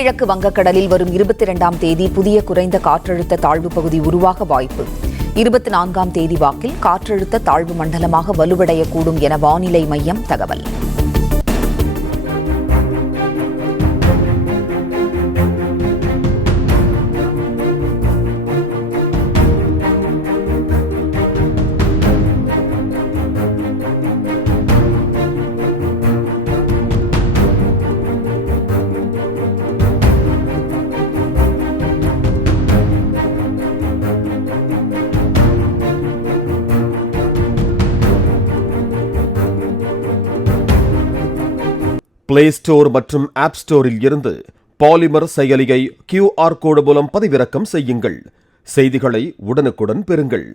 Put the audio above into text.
தென்கிழக்கு வங்கக்கடலில் வரும் 22ஆம் தேதி புதிய குறைந்த காற்றழுத்த தாழ்வு பகுதி உருவாக வாய்ப்பு. 24ஆம் தேதி வாக்கில் காற்றழுத்த தாழ்வு மண்டலமாக வலுவடையக்கூடும் என வானிலை மையம் தகவல். பிளே ஸ்டோர் மற்றும் ஆப் ஸ்டோரில் இருந்து பாலிமர் செயலியை QR கோடு மூலம் பதிவிறக்கம் செய்யுங்கள். செய்திகளை உடனுக்குடன் பெறுங்கள்.